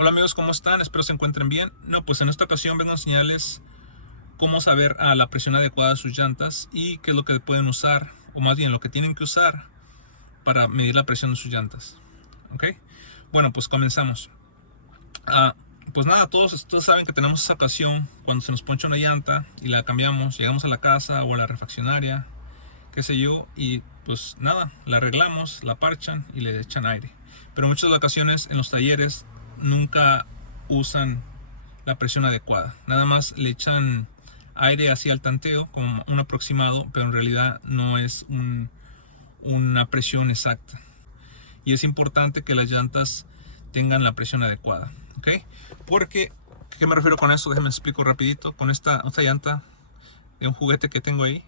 Hola amigos, ¿cómo están? Espero se encuentren bien. No, pues en esta ocasión vengo a enseñarles cómo saber la presión adecuada de sus llantas y qué es lo que pueden usar, o más bien lo que tienen que usar para medir la presión de sus llantas. ¿Ok? Bueno, pues comenzamos. Pues nada, todos saben que tenemos esa ocasión cuando se nos poncha una llanta y la cambiamos, llegamos a la casa o a la refaccionaria, qué sé yo, y pues nada, la arreglamos, la parchan y le echan aire. Pero en muchas ocasiones en los talleres nunca usan la presión adecuada, nada más le echan aire así al tanteo como un aproximado, pero en realidad no es una presión exacta. Y es importante que las llantas tengan la presión adecuada, ¿ok? Porque, ¿qué me refiero con eso? Déjenme explico rapidito. Con esta llanta de un juguete que tengo ahí,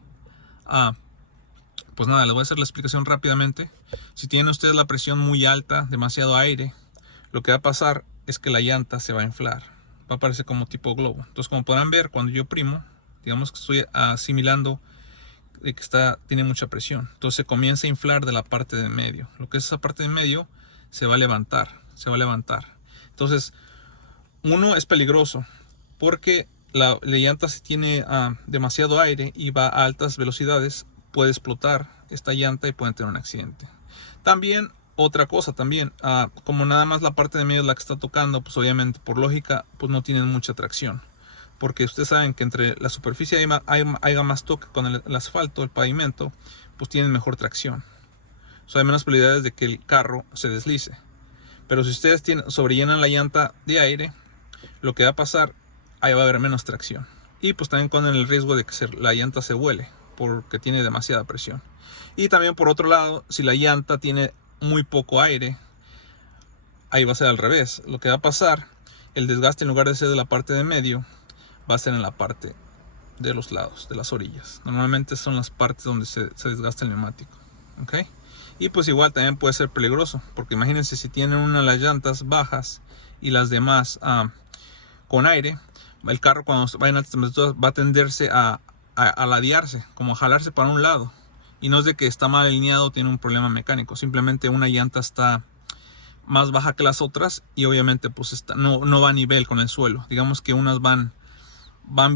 pues nada, les voy a hacer la explicación rápidamente. Si tienen ustedes la presión muy alta, demasiado aire, lo que va a pasar es que la llanta se va a inflar, va a parecer como tipo globo. Entonces, como podrán ver, cuando yo primo, digamos que estoy asimilando de que tiene mucha presión, entonces se comienza a inflar de la parte de medio. Lo que es esa parte de medio se va a levantar, entonces uno es peligroso porque la llanta, si tiene demasiado aire y va a altas velocidades, puede explotar esta llanta y pueden tener un accidente. También otra cosa, como nada más la parte de medio es la que está tocando, pues obviamente por lógica pues no tienen mucha tracción, porque ustedes saben que entre la superficie haya más toque con el asfalto, el pavimento, pues tienen mejor tracción. Hay menos probabilidades de que el carro se deslice. Pero si ustedes sobrellenan la llanta de aire, lo que va a pasar, ahí va a haber menos tracción. Y pues también con el riesgo de que la llanta se vuele porque tiene demasiada presión. Y también por otro lado, si la llanta tiene muy poco aire, ahí va a ser al revés. Lo que va a pasar, el desgaste en lugar de ser de la parte de medio, va a ser en la parte de los lados, de las orillas. Normalmente son las partes donde se desgasta el neumático. ¿Ok? Y pues igual también puede ser peligroso, porque imagínense si tienen una de las llantas bajas y las demás con aire, el carro cuando vaya en altas temperaturas va a tenderse a ladearse, como a jalarse para un lado. Y no es de que está mal alineado o tiene un problema mecánico, simplemente una llanta está más baja que las otras y obviamente pues no va a nivel con el suelo. Digamos que unas van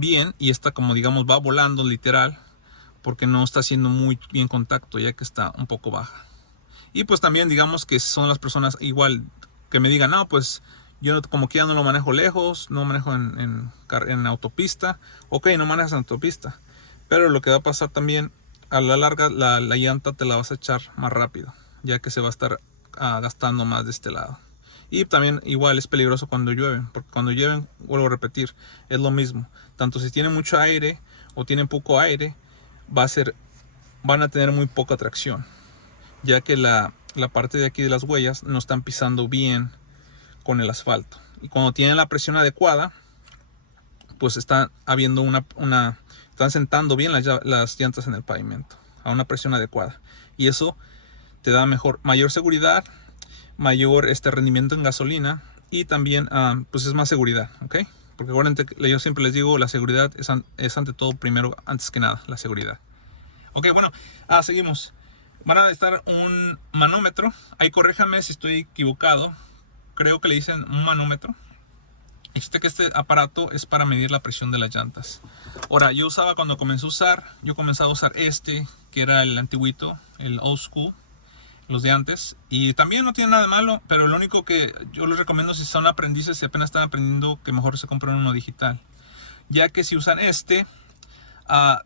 bien y esta, como digamos, va volando literal, porque no está haciendo muy bien contacto, ya que está un poco baja. Y pues también digamos que son las personas igual que me digan, no, pues yo como que ya no lo manejo lejos, no manejo en autopista. Ok, no manejas en autopista, pero lo que va a pasar también, a la larga la llanta te la vas a echar más rápido, ya que se va a estar gastando más de este lado. Y también igual es peligroso cuando llueven, porque cuando llueven, vuelvo a repetir, es lo mismo. Tanto si tienen mucho aire o tienen poco aire, van a tener muy poca tracción, ya que la parte de aquí de las huellas no están pisando bien con el asfalto. Y cuando tienen la presión adecuada, pues están sentando bien las llantas en el pavimento a una presión adecuada. Y eso te da mayor seguridad, mayor rendimiento en gasolina y también pues es más seguridad, ¿ok? Porque acuérdense que yo siempre les digo, la seguridad es ante todo, primero, antes que nada, la seguridad. Ok, bueno, seguimos. Van a necesitar un manómetro. Ahí corríjame si estoy equivocado. Creo que le dicen un manómetro. Existe que este aparato es para medir la presión de las llantas. Ahora, cuando comencé a usar, que era el antiguito, el old school, los de antes, y también no tiene nada de malo, pero lo único que yo les recomiendo, si son aprendices, si apenas están aprendiendo, que mejor se compren uno digital, ya que si usan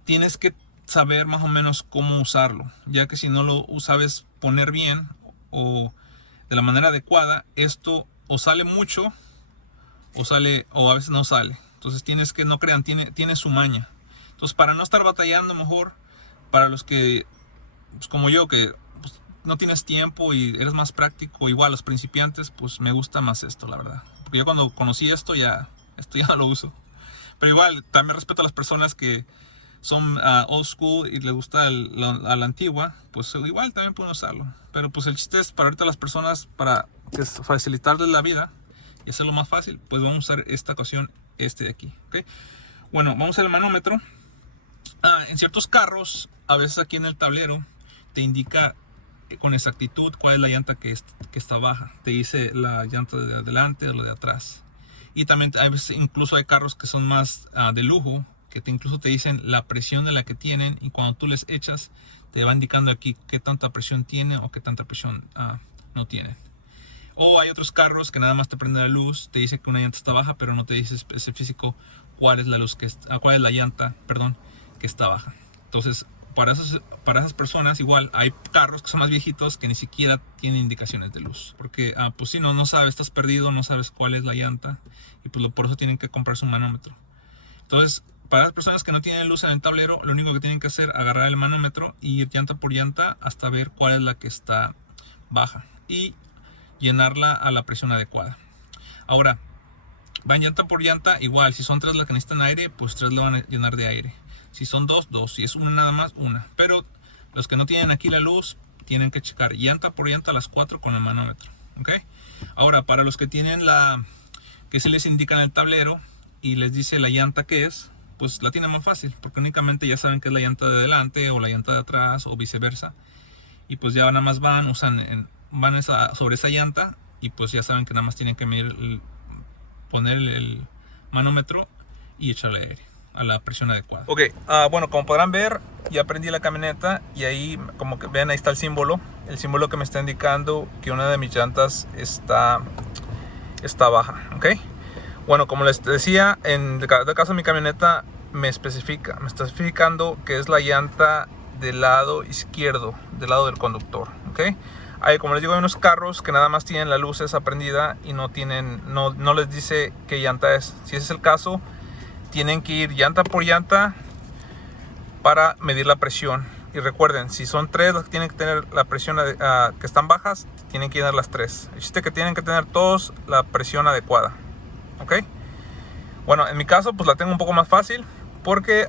tienes que saber más o menos cómo usarlo, ya que si no lo sabes poner bien o de la manera adecuada, esto o sale mucho o a veces no sale. Entonces no crean, tiene su maña. Entonces, para no estar batallando, mejor para los que pues como yo, que pues, no tienes tiempo y eres más práctico, igual los principiantes, pues me gusta más esto, la verdad. Porque yo cuando conocí esto ya no lo uso. Pero igual también respeto a las personas que son old school y les gusta a la antigua, pues igual también pueden usarlo. Pero pues el chiste es para ahorita las personas, para facilitarles la vida y hacerlo más fácil, pues vamos a usar esta ocasión de aquí, ¿okay? Bueno, vamos al manómetro. En ciertos carros, a veces aquí en el tablero te indica con exactitud cuál es la llanta que está baja. Te dice la llanta de adelante o la de atrás. Y también incluso hay carros que son más de lujo, que incluso te dicen la presión de la que tienen, y cuando tú les echas te va indicando aquí qué tanta presión tiene o qué tanta presión no tienen. O hay otros carros que nada más te prende la luz, te dice que una llanta está baja, pero no te dice específico cuál es la luz cuál es la llanta, perdón, que está baja. Entonces, para esas personas igual hay carros que son más viejitos que ni siquiera tienen indicaciones de luz, porque pues si no sabes, estás perdido, no sabes cuál es la llanta, y pues por eso tienen que comprarse un manómetro. Entonces, para las personas que no tienen luz en el tablero, lo único que tienen que hacer es agarrar el manómetro y ir llanta por llanta hasta ver cuál es la que está baja y llenarla a la presión adecuada. Ahora, van llanta por llanta, igual, si son 3 las que necesitan aire, pues 3 le van a llenar de aire. Si son 2, 2. Si es una nada más, una. Pero los que no tienen aquí la luz, tienen que checar llanta por llanta las 4 con el manómetro. ¿Ok? Ahora, para los que tienen que se les indica en el tablero y les dice la llanta que es, pues la tienen más fácil, porque únicamente ya saben que es la llanta de adelante o la llanta de atrás o viceversa. Y pues ya nada más van sobre esa llanta, y pues ya saben que nada más tienen que poner el manómetro y echarle aire a la presión adecuada. Ok, bueno, como podrán ver, ya prendí la camioneta y ahí, como que ven, ahí está el símbolo que me está indicando que una de mis llantas está baja. Ok, bueno, como les decía, en el caso de mi camioneta me está especificando que es la llanta del lado izquierdo, del lado del conductor. Ok, como les digo, hay unos carros que nada más tienen la luz esa prendida y no les dice qué llanta es. Si ese es el caso, tienen que ir llanta por llanta para medir la presión. Y recuerden, si son 3 las que tienen que tener la presión que están bajas, tienen que llenar las 3. El chiste que tienen que tener todos la presión adecuada. Ok, bueno, en mi caso pues la tengo un poco más fácil, porque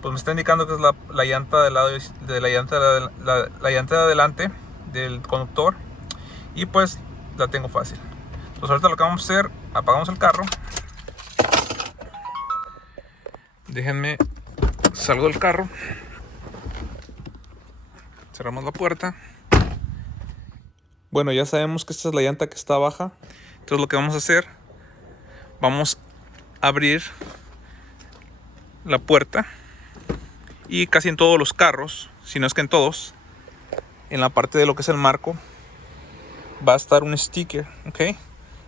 pues me está indicando que es la llanta del lado de la llanta de adelante del conductor, y pues la tengo fácil. Entonces ahorita lo que vamos a hacer, apagamos el carro. Déjenme, salgo del carro, cerramos la puerta. Bueno, ya sabemos que esta es la llanta que está baja. Entonces lo que vamos a hacer, vamos a abrir la puerta, y casi en todos los carros, si no es que en todos, en la parte de lo que es el marco va a estar un sticker. ¿Ok?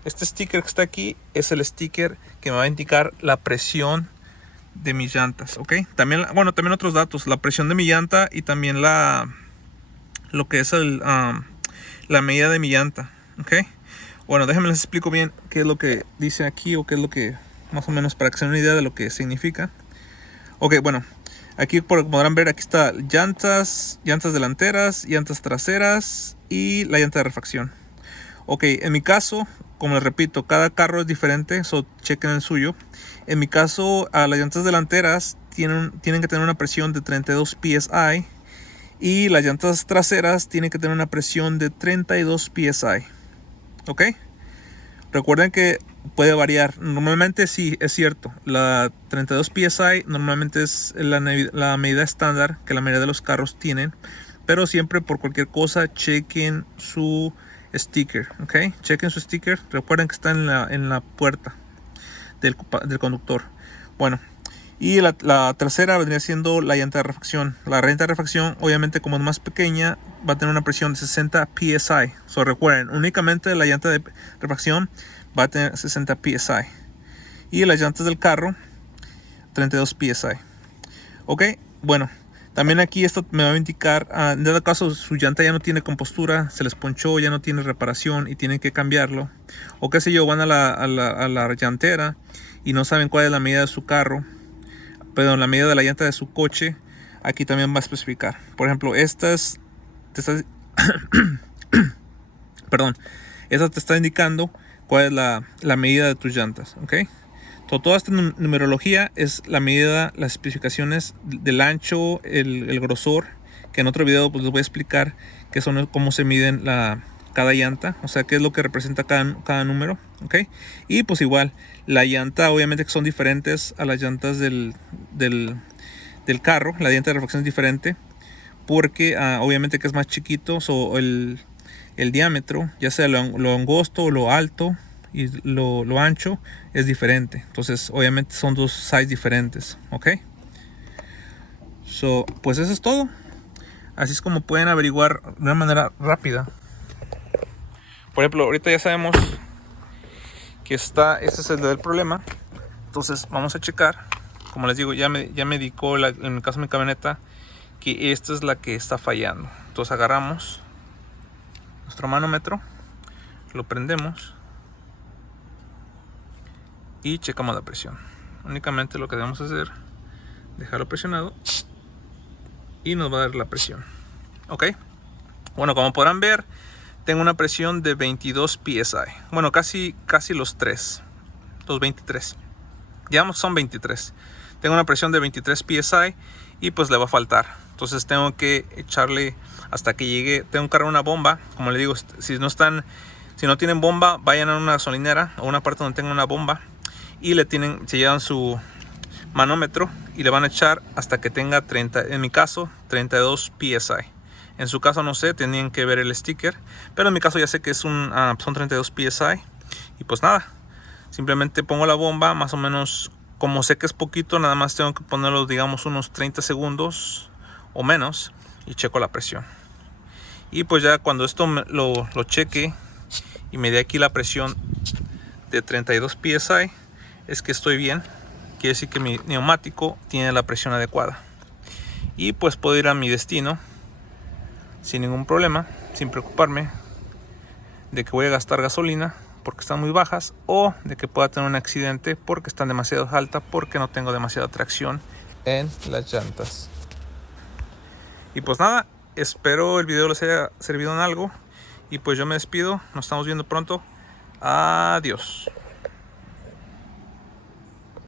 Este sticker que está aquí es el sticker que me va a indicar la presión de mis llantas. ¿Ok? También otros datos, la presión de mi llanta, y también lo que es la medida de mi llanta. ¿Ok? Bueno, déjenme les explico bien qué es lo que dice aquí, o qué es lo que, más o menos, para que se den una idea de lo que significa. Ok, bueno, aquí podrán ver, aquí está llantas delanteras, llantas traseras y la llanta de refacción. Ok, en mi caso, como les repito, cada carro es diferente, chequen el suyo. En mi caso, las llantas delanteras tienen que tener una presión de 32 psi, y las llantas traseras tienen que tener una presión de 32 psi. Ok, recuerden que puede variar. Normalmente sí, es cierto, la 32 psi normalmente es la medida estándar que la mayoría de los carros tienen, pero siempre, por cualquier cosa, chequen su sticker. Ok, chequen su sticker, recuerden que está en la puerta del conductor. Bueno, y la tercera vendría siendo la llanta de refacción. La llanta de refacción, obviamente, como es más pequeña, va a tener una presión de 60 psi. Recuerden, únicamente la llanta de refacción va a tener 60 psi, y las llantas del carro 32 psi. Ok, bueno, también aquí esto me va a indicar, en dado caso su llanta ya no tiene compostura, se les ponchó, ya no tiene reparación y tienen que cambiarlo, o qué sé yo, van a la llantera y no saben cuál es la medida de su carro, perdón, la medida de la llanta de su coche. Aquí también va a especificar. Por ejemplo, perdón, esta te está indicando cuál es la medida de tus llantas. ¿Ok? Toda esta numerología es la medida, las especificaciones del ancho, el grosor, que en otro video pues les voy a explicar qué son, cómo se miden cada llanta, o sea, qué es lo que representa cada número. ¿Ok? Y pues igual, la llanta obviamente que son diferentes a las llantas del carro. La llanta de refacción es diferente porque obviamente que es más chiquito, el diámetro, ya sea lo angosto, lo alto y lo ancho, es diferente. Entonces obviamente son dos sizes diferentes, ok. Pues eso es todo. Así es como pueden averiguar de una manera rápida. Por ejemplo, ahorita ya sabemos que este es el del problema. Entonces vamos a checar. Como les digo, ya me indicó en el caso de mi camioneta que esta es la que está fallando. Entonces agarramos nuestro manómetro, lo prendemos y checamos la presión. Únicamente lo que debemos hacer, dejarlo presionado y nos va a dar la presión. Ok, bueno, como podrán ver, tengo una presión de 22 psi. Bueno, casi los 23. Digamos son 23. Tengo una presión de 23 psi y pues le va a faltar. Entonces tengo que echarle hasta que llegue. Tengo que cargar una bomba. Como les digo, si no tienen bomba, vayan a una gasolinera o una parte donde tengan una bomba y se llevan su manómetro y le van a echar hasta que tenga 30, en mi caso 32 psi. En su caso no sé, tenían que ver el sticker, pero en mi caso ya sé que son 32 psi. Y pues nada, simplemente pongo la bomba, más o menos, como sé que es poquito, nada más tengo que ponerlo, digamos, unos 30 segundos o menos y checo la presión. Y pues ya cuando esto lo cheque y me dé aquí la presión de 32 psi, es que estoy bien. Quiere decir que mi neumático tiene la presión adecuada. Y pues puedo ir a mi destino sin ningún problema, sin preocuparme de que voy a gastar gasolina porque están muy bajas, o de que pueda tener un accidente porque están demasiado altas, porque no tengo demasiada tracción en las llantas. Y pues nada, espero el video les haya servido en algo y pues yo me despido, nos estamos viendo pronto, adiós.